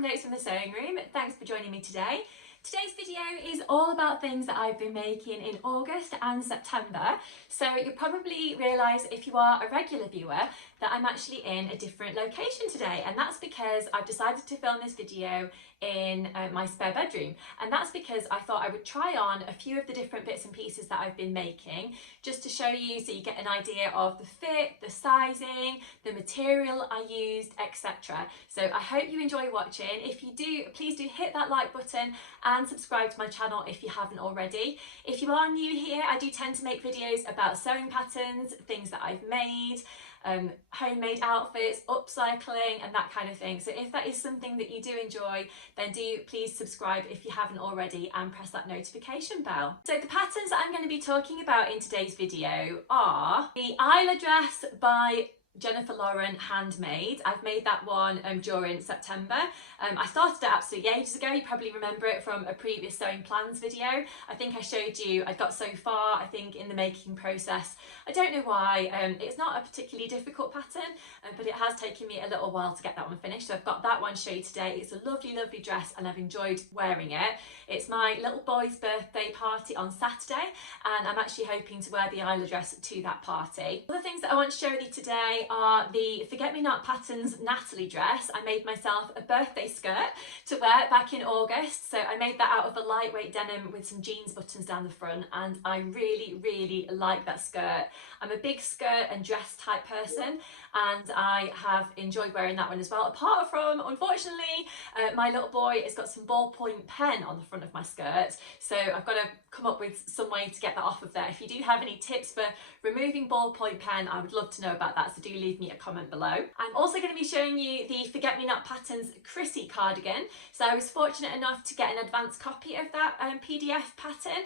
from Notes from the Sewing Room. Thanks for joining me today. Today's video is all about things that I've been making in August and September. So you'll probably realise if you are a regular viewer that I'm actually in a different location today, and that's because I've decided to film this video in my spare bedroom, and that's because I thought I would try on a few of the different bits and pieces that I've been making just to show you, so you get an idea of the fit, the sizing, the material I used, etc. So I hope you enjoy watching. If you do, please do hit that like button and subscribe to my channel if you haven't already. If you are new here, I do tend to make videos about sewing patterns, things that I've made, homemade outfits, upcycling and that kind of thing. So if that is something that you do enjoy, then do please subscribe if you haven't already and press that notification bell. So the patterns that I'm going to be talking about in today's video are the Isla Dress by Jennifer Lauren handmade. I've made that one during September. I started it absolutely ages ago. You probably remember it from a previous sewing plans video. I think I showed you I got so far, I think, in the making process. I don't know why. It's not a particularly difficult pattern, but it has taken me a little while to get that one finished. So I've got that one to show you today. It's a lovely, lovely dress and I've enjoyed wearing it. It's my little boy's birthday party on Saturday, and I'm actually hoping to wear the Isla dress to that party. Other things that I want to share with you today are the Forget-Me-Not Patterns Natalie dress. I made myself a birthday skirt to wear back in August. So I made that out of a lightweight denim with some jeans buttons down the front, and I really, really like that skirt. I'm a big skirt and dress type person, and I have enjoyed wearing that one as well. Apart from, unfortunately, my little boy has got some ballpoint pen on the front of my skirt, so I've got to come up with some way to get that off of there. If you do have any tips for removing ballpoint pen, I would love to know about that, so do leave me a comment below. I'm also going to be showing you the Forget-Me-Not Patterns Chrissy cardigan. So I was fortunate enough to get an advanced copy of that PDF pattern,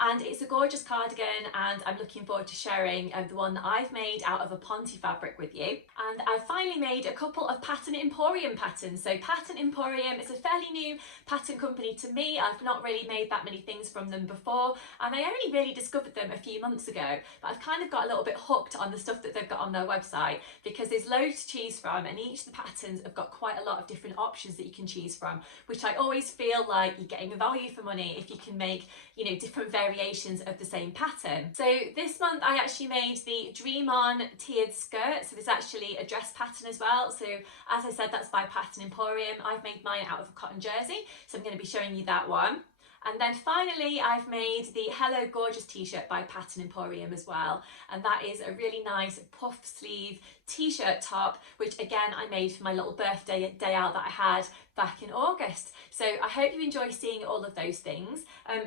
and it's a gorgeous cardigan, and I'm looking forward to sharing the one that I've made out of a Ponte fabric with you. And I've finally made a couple of Pattern Emporium patterns. So Pattern Emporium is a fairly new pattern company to me. I've not really made that many things from them before, and I only really discovered them a few months ago, but I've kind of got a little bit hooked on the stuff that they've got on their website because there's loads to choose from, and each of the patterns have got quite a lot of different options that you can choose from, which I always feel like you're getting a value for money if you can make, you know, different variations of the same pattern. So this month I actually made the Dream On tiered skirt. So there's actually a dress pattern as well. So as I said, that's by Pattern Emporium. I've made mine out of a cotton jersey, so I'm going to be showing you that one. And then finally, I've made the Hello Gorgeous t-shirt by Pattern Emporium as well. And that is a really nice puff sleeve t-shirt top, which again, I made for my little birthday day out that I had back in August. So I hope you enjoy seeing all of those things.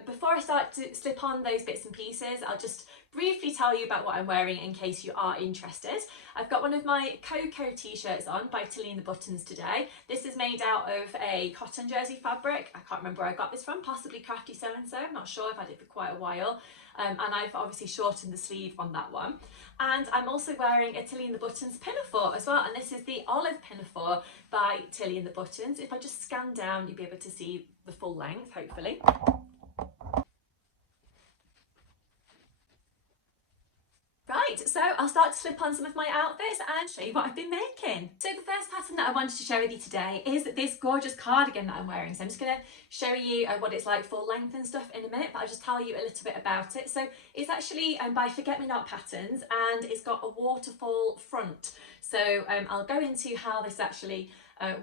Before I start to slip on those bits and pieces, I'll just briefly tell you about what I'm wearing in case you are interested. I've got one of my Coco t-shirts on by Tilly and the Buttons today. This is made out of a cotton jersey fabric. I can't remember where I got this from, possibly Crafty So and So, I'm not sure, I've had it for quite a while. And I've obviously shortened the sleeve on that one. And I'm also wearing a Tilly and the Buttons pinafore as well, and this is the olive pinafore by Tilly and the Buttons. If I just scan down, you'll be able to see the full length, hopefully. Right, so I'll start to slip on some of my outfits and show you what I've been making. So the first pattern that I wanted to share with you today is this gorgeous cardigan that I'm wearing. So I'm just going to show you what it's like full length and stuff in a minute, but I'll just tell you a little bit about it. So it's actually by Forget-Me-Not Patterns, and it's got a waterfall front. So I'll go into how this actually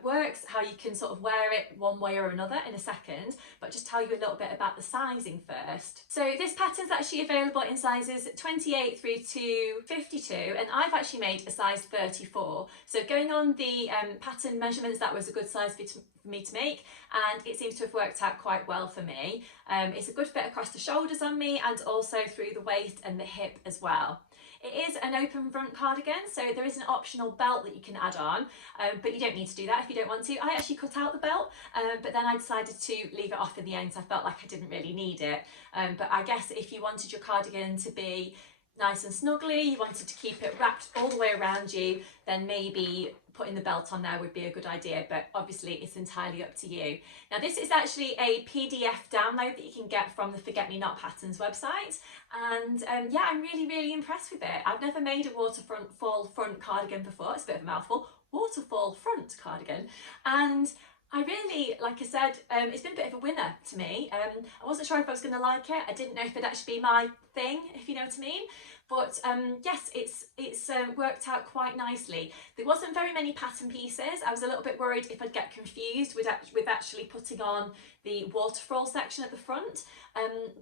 works, how you can sort of wear it one way or another in a second, but just tell you a little bit about the sizing first. So this pattern's actually available in sizes 28 through to 52, and I've actually made a size 34. So going on the pattern measurements, that was a good size for me to make, and it seems to have worked out quite well for me. It's a good fit across the shoulders on me and also through the waist and the hip as well. It is an open front cardigan, so there is an optional belt that you can add on, but you don't need to do that if you don't want to. I actually cut out the belt, but then I decided to leave it off in the end, so I felt like I didn't really need it. But I guess if you wanted your cardigan to be nice and snuggly, you wanted to keep it wrapped all the way around you, then maybe putting the belt on there would be a good idea, but obviously it's entirely up to you. Now this is actually a PDF download that you can get from the Forget-Me-Not Patterns website, and yeah, I'm really impressed with it. I've never made a waterfall front cardigan before. It's a bit of a mouthful. Waterfall front cardigan, and I really, like I said, it's been a bit of a winner to me. I wasn't sure if I was going to like it. I didn't know if it'd actually be my thing, if you know what I mean. But yes, it's worked out quite nicely. There wasn't very many pattern pieces. I was a little bit worried if I'd get confused with actually putting on the waterfall section at the front,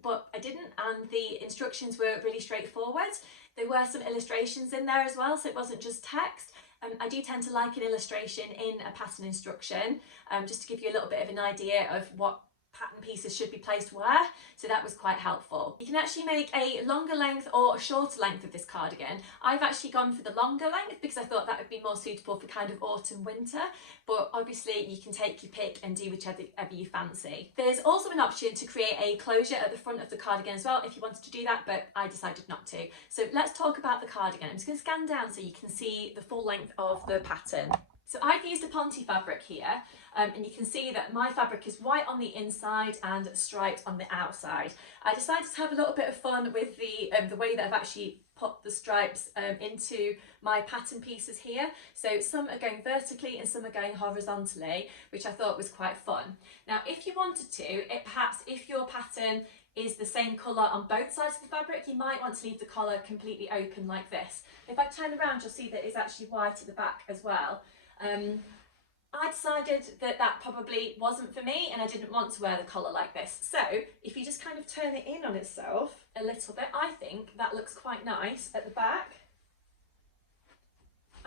but I didn't, and the instructions were really straightforward. There were some illustrations in there as well, so it wasn't just text. I do tend to like an illustration in a pattern instruction, just to give you a little bit of an idea of what pattern pieces should be placed where, so that was quite helpful. You can actually make a longer length or a shorter length of this cardigan. I've actually gone for the longer length because I thought that would be more suitable for kind of autumn winter, but obviously you can take your pick and do whichever you fancy. There's also an option to create a closure at the front of the cardigan as well if you wanted to do that, but I decided not to. So let's talk about the cardigan. I'm just going to scan down so you can see the full length of the pattern. So I've used a Ponte fabric here, and you can see that my fabric is white on the inside and striped on the outside. I decided to have a little bit of fun with the way that I've actually put the stripes into my pattern pieces here. So some are going vertically and some are going horizontally, which I thought was quite fun. Now, if you wanted to, perhaps if your pattern is the same colour on both sides of the fabric, you might want to leave the collar completely open like this. If I turn around, you'll see that it's actually white at the back as well. I decided that that probably wasn't for me and I didn't want to wear the collar like this. So if you just kind of turn it in on itself a little bit, I think that looks quite nice at the back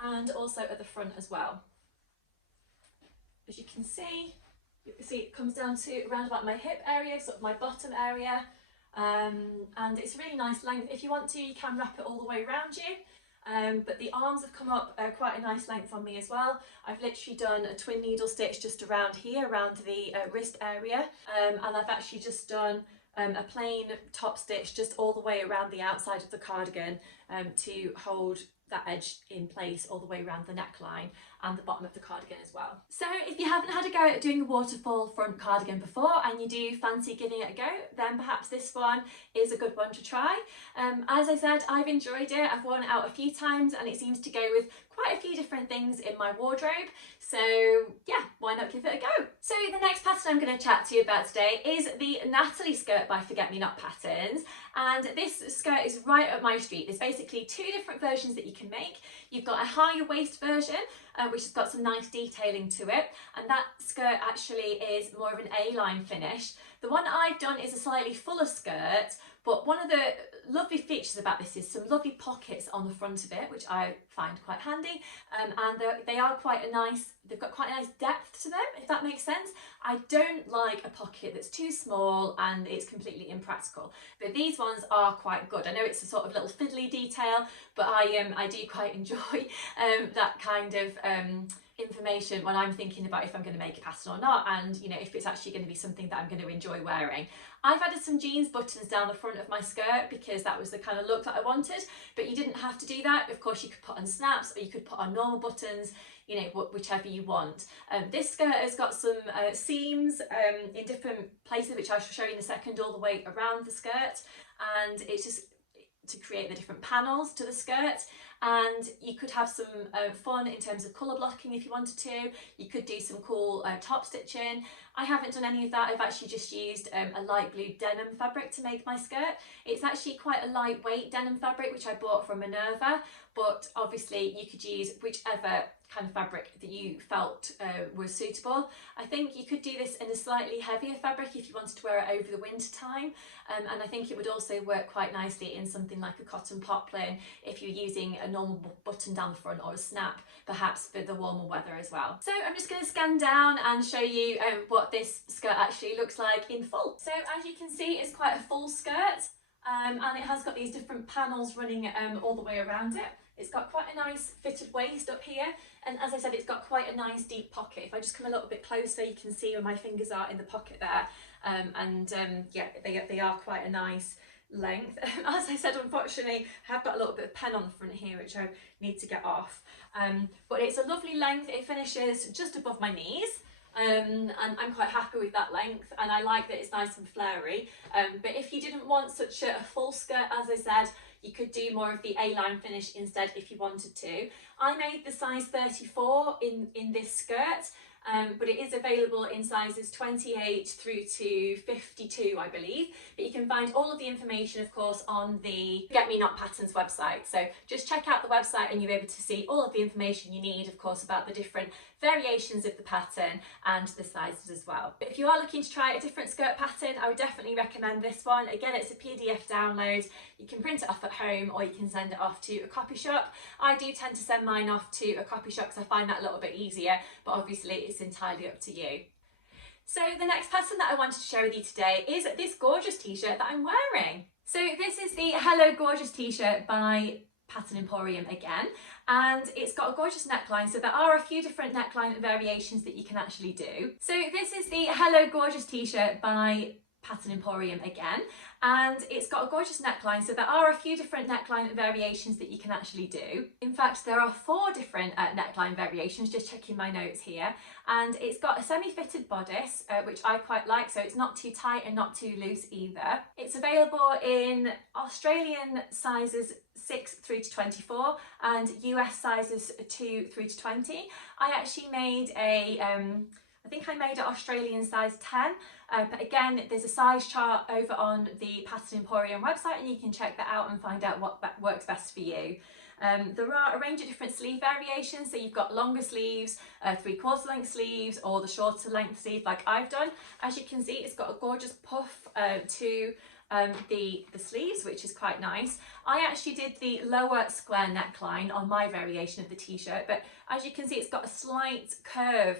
and also at the front as well. As you can see it comes down to around about my hip area, sort of my bottom area, and it's a really nice length. If you want to, you can wrap it all the way around you. But the arms have come up quite a nice length on me as well. I've literally done a twin needle stitch just around here, around the wrist area, and I've actually just done a plain top stitch just all the way around the outside of the cardigan to hold that edge in place all the way around the neckline and the bottom of the cardigan as well. So if you haven't had a go at doing a waterfall front cardigan before and you do fancy giving it a go, then perhaps this one is a good one to try. As I said, I've enjoyed it. I've worn it out a few times and it seems to go with quite a few different things in my wardrobe. So yeah, why not give it a go? So the next pattern I'm going to chat to you about today is the Natalie Skirt by Forget Me Not Patterns. And this skirt is right up my street. There's basically two different versions that you can make. You've got a higher waist version, which has got some nice detailing to it. And that skirt actually is more of an A-line finish. The one I've done is a slightly fuller skirt, but one of the lovely features about this is some lovely pockets on the front of it, which I find quite handy, and they are quite a nice, they've got quite a nice depth to them, if that makes sense. I don't like a pocket that's too small and it's completely impractical, but these ones are quite good. I know it's a sort of little fiddly detail, but I do quite enjoy that kind of information when I'm thinking about if I'm going to make a pattern or not, and you know, if it's actually going to be something that I'm going to enjoy wearing. I've added some jeans buttons down the front of my skirt because that was the kind of look that I wanted, but you didn't have to do that. Of course, you could put on snaps or you could put on normal buttons, you know, whichever you want. This skirt has got some seams in different places, which I shall show you in a second, all the way around the skirt, and it's just to create the different panels to the skirt. And you could have some fun in terms of colour blocking if you wanted to. You could do some cool top stitching. I haven't done any of that. I've actually just used a light blue denim fabric to make my skirt. It's actually quite a lightweight denim fabric, which I bought from Minerva, but obviously you could use whichever kind of fabric that you felt was suitable. I think you could do this in a slightly heavier fabric if you wanted to wear it over the winter time, and I think it would also work quite nicely in something like a cotton poplin if you're using a normal button down the front, or a snap perhaps for the warmer weather as well. So I'm just going to scan down and show you what this skirt actually looks like in full. So as you can see, it's quite a full skirt, and it has got these different panels running all the way around it. It's got quite a nice fitted waist up here, and as I said, it's got quite a nice deep pocket. If I just come a little bit closer, you can see where my fingers are in the pocket there, yeah, they are quite a nice length. As I said, unfortunately, I have got a little bit of pen on the front here, which I need to get off, but it's a lovely length. It finishes just above my knees, and I'm quite happy with that length, and I like that it's nice and flary, but if you didn't want such a full skirt, as I said, you could do more of the A-line finish instead if you wanted to. I made the size 34 in this skirt, but it is available in sizes 28 through to 52, I believe. But you can find all of the information, of course, on the Get Me Not Patterns website. So just check out the website and you'll be able to see all of the information you need, of course, about the different variations of the pattern and the sizes as well. But if you are looking to try a different skirt pattern, I would definitely recommend this one. Again, it's a PDF download. You can print it off at home or you can send it off to a copy shop. I do tend to send mine off to a copy shop because I find that a little bit easier, but obviously it's entirely up to you. So the next pattern that I wanted to share with you today is this gorgeous t-shirt that I'm wearing. So this is the Hello Gorgeous t-shirt by Pattern Emporium again, and it's got a gorgeous neckline, so there are a few different neckline variations that you can actually do. So this is the Hello Gorgeous t-shirt by Pattern Emporium again, and it's got a gorgeous neckline, so there are a few different neckline variations that you can actually do. In fact, there are 4 different neckline variations, just checking my notes here, and it's got a semi-fitted bodice, which I quite like, so it's not too tight and not too loose either. It's available in Australian sizes 6 through to 24 and US sizes 2 through to 20. I actually made a I think I made an Australian size 10, but again, there's a size chart over on the Pattern Emporium website and you can check that out and find out what works best for you. There are a range of different sleeve variations, so you've got longer sleeves, 3/4 length sleeves, or the shorter length sleeve like I've done. As you can see, it's got a gorgeous puff to the sleeves, which is quite nice. I actually did the lower square neckline on my variation of the t-shirt, but as you can see, it's got a slight curve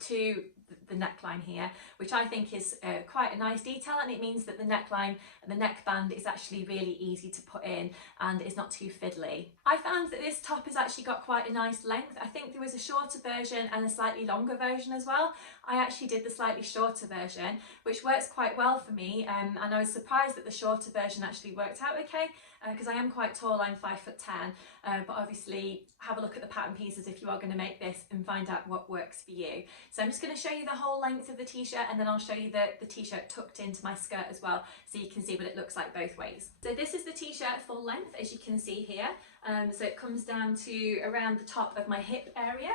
to the neckline here, which I think is quite a nice detail, and it means that the neckline and the neckband is actually really easy to put in and it's not too fiddly. I found that this top has actually got quite a nice length. I think there was a shorter version and a slightly longer version as well. I actually did the slightly shorter version, which works quite well for me, and I was surprised that the shorter version actually worked out okay, because I am quite tall, I'm 5'10", but obviously have a look at the pattern pieces if you are going to make this and find out what works for you. So I'm just going to show you the whole length of the t-shirt, and then I'll show you the t-shirt tucked into my skirt as well, so you can see what it looks like both ways. So this is the t-shirt full length, as you can see here. So it comes down to around the top of my hip area.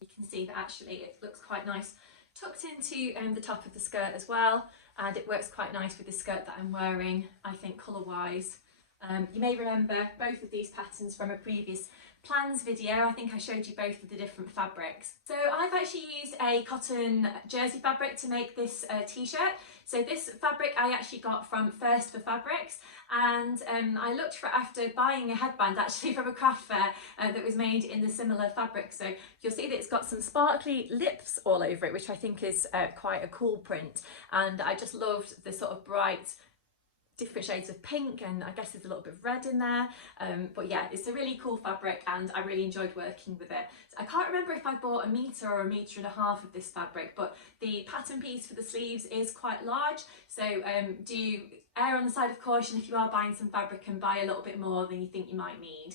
You can see that actually it looks quite nice tucked into the top of the skirt as well, and it works quite nice with the skirt that I'm wearing, I think, colour wise. You may remember both of these patterns from a previous plans video. I think I showed you both of the different fabrics. So I've actually used a cotton jersey fabric to make this t-shirt. So this fabric I actually got from First for Fabrics, and I looked for it after buying a headband actually from a craft fair that was made in the similar fabric. So you'll see that it's got some sparkly lips all over it, which I think is quite a cool print, and I just loved the sort of bright different shades of pink, and I guess there's a little bit of red in there, but yeah, it's a really cool fabric and I really enjoyed working with it. So I can't remember if I bought 1 metre or 1.5 metres of this fabric, but the pattern piece for the sleeves is quite large, so do err on the side of caution if you are buying some fabric and buy a little bit more than you think you might need.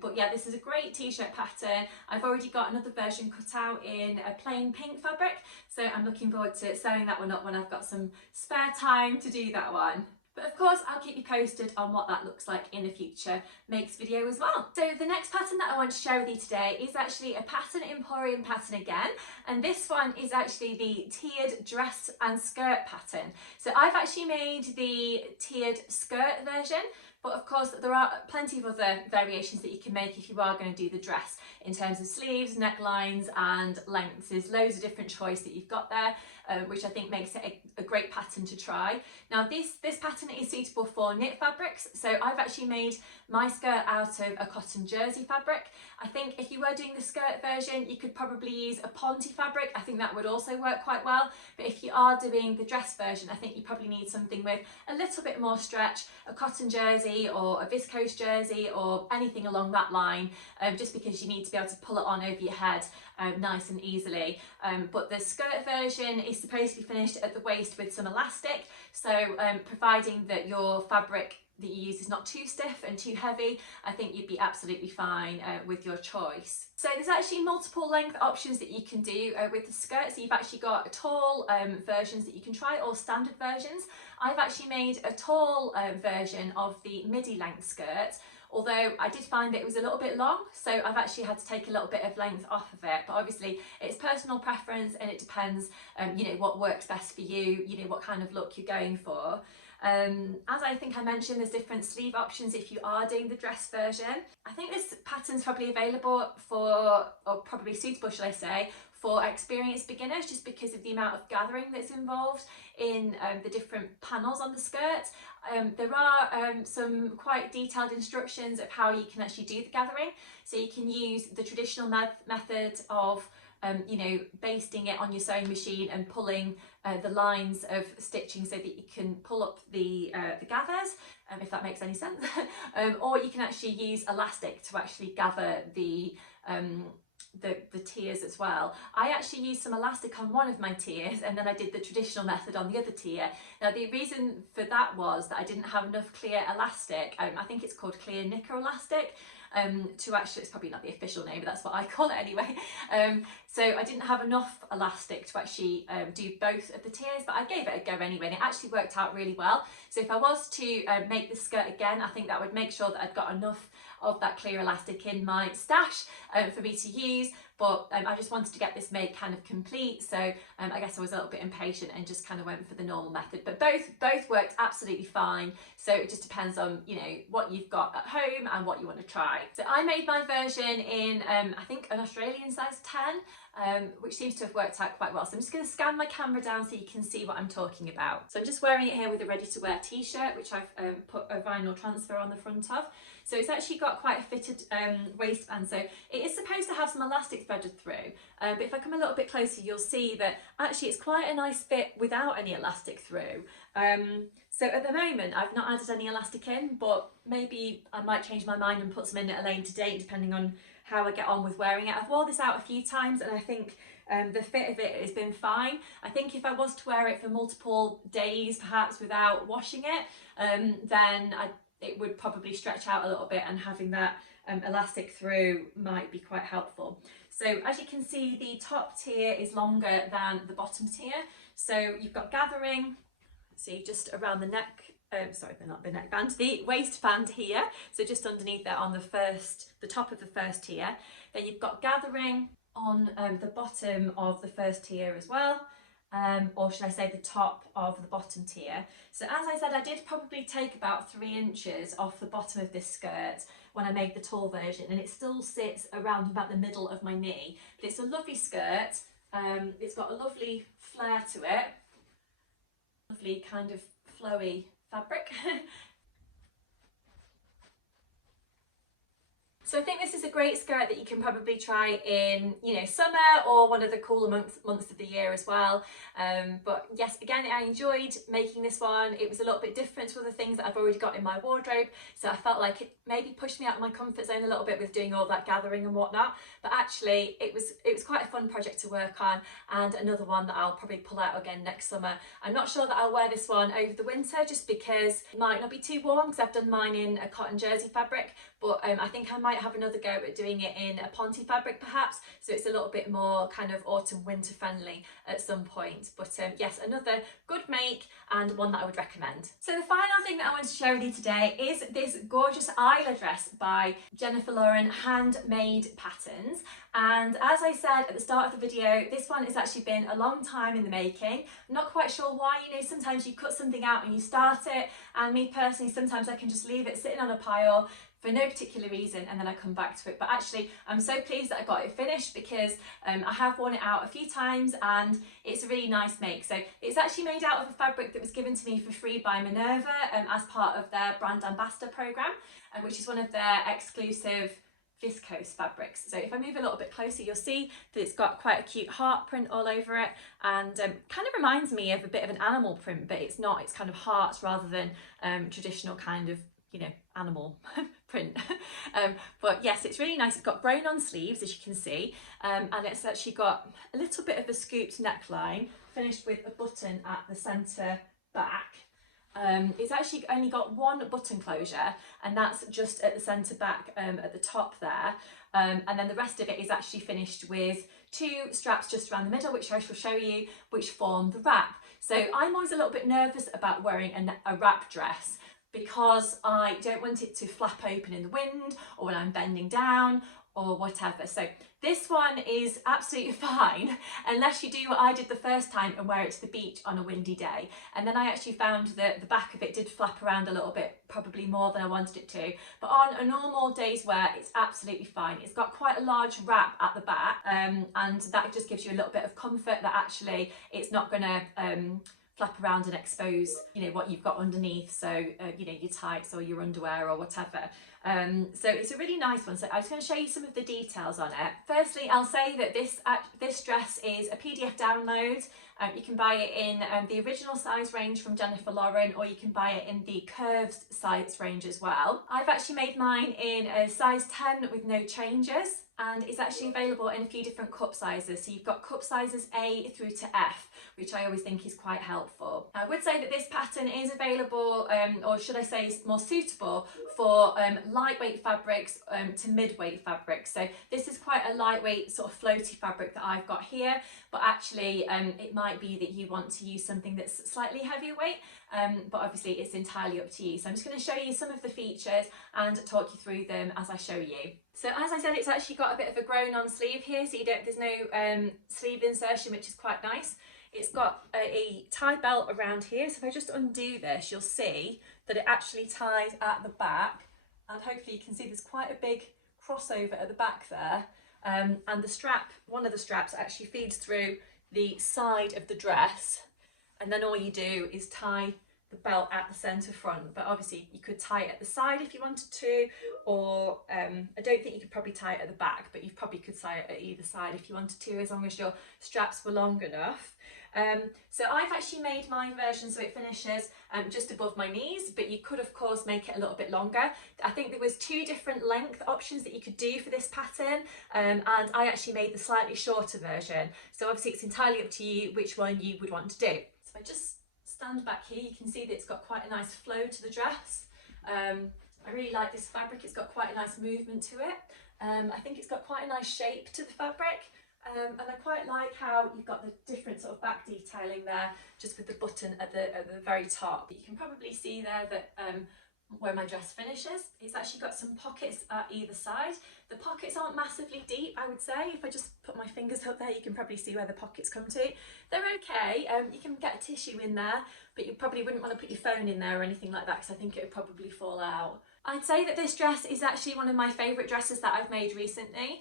But yeah, this is a great t-shirt pattern. I've already got another version cut out in a plain pink fabric, so I'm looking forward to sewing that one up when I've got some spare time to do that one. But of course, I'll keep you posted on what that looks like in a future makes video as well. So the next pattern that I want to share with you today is actually a Pattern Emporium pattern again, and this one is actually the tiered dress and skirt pattern. So I've actually made the tiered skirt version, but of course there are plenty of other variations that you can make if you are going to do the dress in terms of sleeves, necklines and lengths. There's loads of different choice that you've got there, which I think makes it a great pattern to try. Now this pattern is suitable for knit fabrics, so I've actually made my skirt out of a cotton jersey fabric. I think if you were doing the skirt version, you could probably use a ponte fabric. I think that would also work quite well, but if you are doing the dress version, I think you probably need something with a little bit more stretch, a cotton jersey or a viscose jersey or anything along that line, just because you need to be able to pull it on over your head nice and easily. But the skirt version is supposed to be finished at the waist with some elastic, so providing that your fabric, that you use is not too stiff and too heavy, I think you'd be absolutely fine with your choice. So there's actually multiple length options that you can do with the skirt. So you've actually got tall versions that you can try, or standard versions. I've actually made a tall version of the midi length skirt, although I did find that it was a little bit long, so I've actually had to take a little bit of length off of it. But obviously it's personal preference, and it depends you know, what works best for you, you know, what kind of look you're going for. As I think I mentioned, there's different sleeve options if you are doing the dress version. I think this pattern's probably available for, or probably suitable, shall I say, for experienced beginners, just because of the amount of gathering that's involved in the different panels on the skirt. There are some quite detailed instructions of how you can actually do the gathering. So you can use the traditional method of you know, basting it on your sewing machine and pulling the lines of stitching so that you can pull up the gathers, if that makes any sense. Or you can actually use elastic to actually gather the tiers as well. I actually used some elastic on one of my tiers, and then I did the traditional method on the other tier. Now the reason for that was that I didn't have enough clear elastic. I think it's called clear knicker elastic. To actually, it's probably not the official name, but that's what I call it anyway. So I didn't have enough elastic to actually do both of the tiers, but I gave it a go anyway, and it actually worked out really well. So if I was to make the skirt again, I think that would make sure that I'd got enough of that clear elastic in my stash for me to use. But I just wanted to get this made kind of complete, so I guess I was a little bit impatient and just kind of went for the normal method. But both worked absolutely fine, so it just depends on, you know, what you've got at home and what you want to try. So I made my version in I think an Australian size 10, which seems to have worked out quite well. So I'm just going to scan my camera down so you can see what I'm talking about. So I'm just wearing it here with a ready to wear t-shirt, which I've put a vinyl transfer on the front of. So it's actually got quite a fitted waistband, so it is supposed to have some elastic threaded through, but if I come a little bit closer, you'll see that actually it's quite a nice fit without any elastic through. So at the moment I've not added any elastic in, but maybe I might change my mind and put some in at a later date, depending on how I get on with wearing it. I've worn this out a few times, and I think the fit of it has been fine. I think if I was to wear it for multiple days, perhaps without washing it, then it would probably stretch out a little bit, and having that elastic through might be quite helpful. So as you can see, the top tier is longer than the bottom tier. So you've got gathering, see, just around the neck, sorry, not the neckband, the waistband here. So just underneath there on the top of the first tier. Then you've got gathering on the bottom of the first tier as well. Or should I say the top of the bottom tier. So as I said, I did probably take about 3 inches off the bottom of this skirt when I made the tall version, and it still sits around about the middle of my knee. But it's a lovely skirt. It's got a lovely flare to it, lovely kind of flowy fabric. So I think this is a great skirt that you can probably try in, you know, summer or one of the cooler months of the year as well. But yes, again, I enjoyed making this one. It was a little bit different to other things that I've already got in my wardrobe, so I felt like it maybe pushed me out of my comfort zone a little bit with doing all that gathering and whatnot. But actually, it was quite a fun project to work on, and another one that I'll probably pull out again next summer. I'm not sure that I'll wear this one over the winter, just because it might not be too warm, because I've done mine in a cotton jersey fabric. But I think I might have another go at doing it in a ponte fabric perhaps, so it's a little bit more kind of autumn winter friendly at some point. But yes, another good make and one that I would recommend. So the final thing that I want to share with you today is this gorgeous Isla dress by Jennifer Lauren Handmade Patterns. And as I said at the start of the video, this one has actually been a long time in the making. I'm not quite sure why. You know, sometimes you cut something out and you start it, and me personally, sometimes I can just leave it sitting on a pile for no particular reason, and then I come back to it. But actually, I'm so pleased that I got it finished, because I have worn it out a few times and it's a really nice make. So it's actually made out of a fabric that was given to me for free by Minerva as part of their brand ambassador program, which is one of their exclusive viscose fabrics. So if I move a little bit closer, you'll see that it's got quite a cute heart print all over it, and kind of reminds me of a bit of an animal print, but it's not. It's kind of hearts rather than traditional kind of, you know, animal print. But yes, it's really nice. It's got brown on sleeves, as you can see, and it's actually got a little bit of a scooped neckline finished with a button at the centre back. It's actually only got one button closure, and that's just at the centre back at the top there. And then the rest of it is actually finished with two straps just around the middle, which I shall show you, which form the wrap. So I'm always a little bit nervous about wearing a wrap dress because I don't want it to flap open in the wind or when I'm bending down or whatever. So this one is absolutely fine unless you do what I did the first time and wear it to the beach on a windy day. And then I actually found that the back of it did flap around a little bit, probably more than I wanted it to. But on a normal day's wear, it's absolutely fine. It's got quite a large wrap at the back, and that just gives you a little bit of comfort that actually it's not going to flap around and expose, you know, what you've got underneath, so you know, your tights or your underwear or whatever. So it's a really nice one. So I was going to show you some of the details on it. Firstly, I'll say that this dress is a PDF download. You can buy it in the original size range from Jennifer Lauren, or you can buy it in the curves size range as well. I've actually made mine in a size 10 with no changes, and it's actually available in a few different cup sizes. So you've got cup sizes A through to F, which I always think is quite helpful. I would say that this pattern is available, or should I say is more suitable for lightweight fabrics to mid-weight fabrics. So this is quite a lightweight sort of floaty fabric that I've got here, but actually it might be that you want to use something that's slightly heavier weight, but obviously it's entirely up to you. So I'm just going to show you some of the features and talk you through them as I show you. So as I said, it's actually got a bit of a grown-on sleeve here, so there's no sleeve insertion, which is quite nice. It's got a tie belt around here, so if I just undo this, you'll see that it actually ties at the back, and hopefully you can see there's quite a big crossover at the back there, and the strap, one of the straps actually feeds through the side of the dress, and then all you do is tie the belt at the centre front, but obviously you could tie it at the side if you wanted to, or I don't think you could probably tie it at the back, but you probably could tie it at either side if you wanted to, as long as your straps were long enough. So I've actually made my version so it finishes just above my knees, but you could of course make it a little bit longer. I think there was two different length options that you could do for this pattern, and I actually made the slightly shorter version. So obviously it's entirely up to you which one you would want to do. So I just stand back here, you can see that it's got quite a nice flow to the dress. I really like this fabric, it's got quite a nice movement to it. I think it's got quite a nice shape to the fabric. And I quite like how you've got the different sort of back detailing there, just with the button at the very top. You can probably see there that where my dress finishes, it's actually got some pockets at either side. The pockets aren't massively deep, I would say. If I just put my fingers up there, you can probably see where the pockets come to. They're okay. You can get a tissue in there, but you probably wouldn't want to put your phone in there or anything like that, because I think it would probably fall out. I'd say that this dress is actually one of my favourite dresses that I've made recently,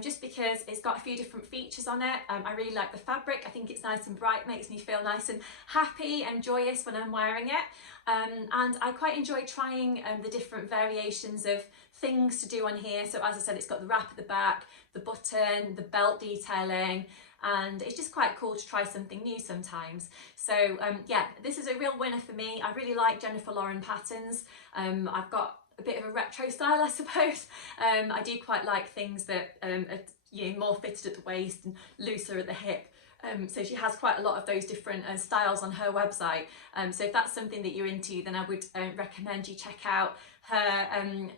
just because it's got a few different features on it. I really like the fabric. I think it's nice and bright, makes me feel nice and happy and joyous when I'm wearing it. And I quite enjoy trying the different variations of things to do on here. So as I said, it's got the wrap at the back, the button, the belt detailing, and it's just quite cool to try something new sometimes. So yeah, this is a real winner for me. I really like Jennifer Lauren patterns. I've got a bit of a retro style, I suppose. I do quite like things that are, you know, more fitted at the waist and looser at the hip. So she has quite a lot of those different styles on her website. So if that's something that you're into, then I would recommend you check out her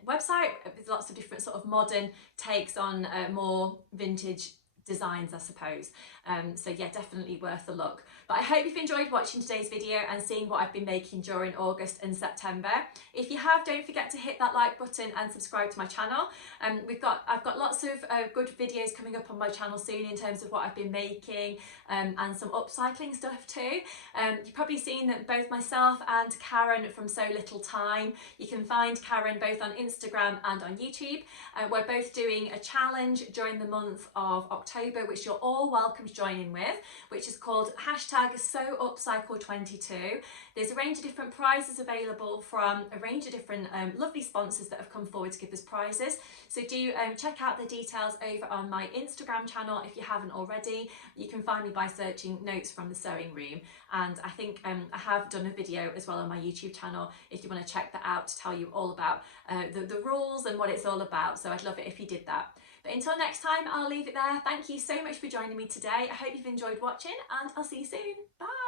website. There's lots of different sort of modern takes on more vintage designs, I suppose. So yeah, definitely worth a look. But I hope you've enjoyed watching today's video and seeing what I've been making during August and September. If you have, don't forget to hit that like button and subscribe to my channel. I've got lots of good videos coming up on my channel soon in terms of what I've been making, and some upcycling stuff too. You've probably seen that both myself and Karen from So Little Time, you can find Karen both on Instagram and on YouTube. We're both doing a challenge during the month of October, which you're all welcome to join in with, which is called #SewUpCycle22. There's a range of different prizes available from a range of different lovely sponsors that have come forward to give us prizes. So do check out the details over on my Instagram channel if you haven't already. You can find me by searching Notes from the Sewing Room, and I think I have done a video as well on my YouTube channel if you want to check that out to tell you all about the rules and what it's all about. So I'd love it if you did that. But until next time, I'll leave it there. Thank you so much for joining me today. I hope you've enjoyed watching, and I'll see you soon. Bye!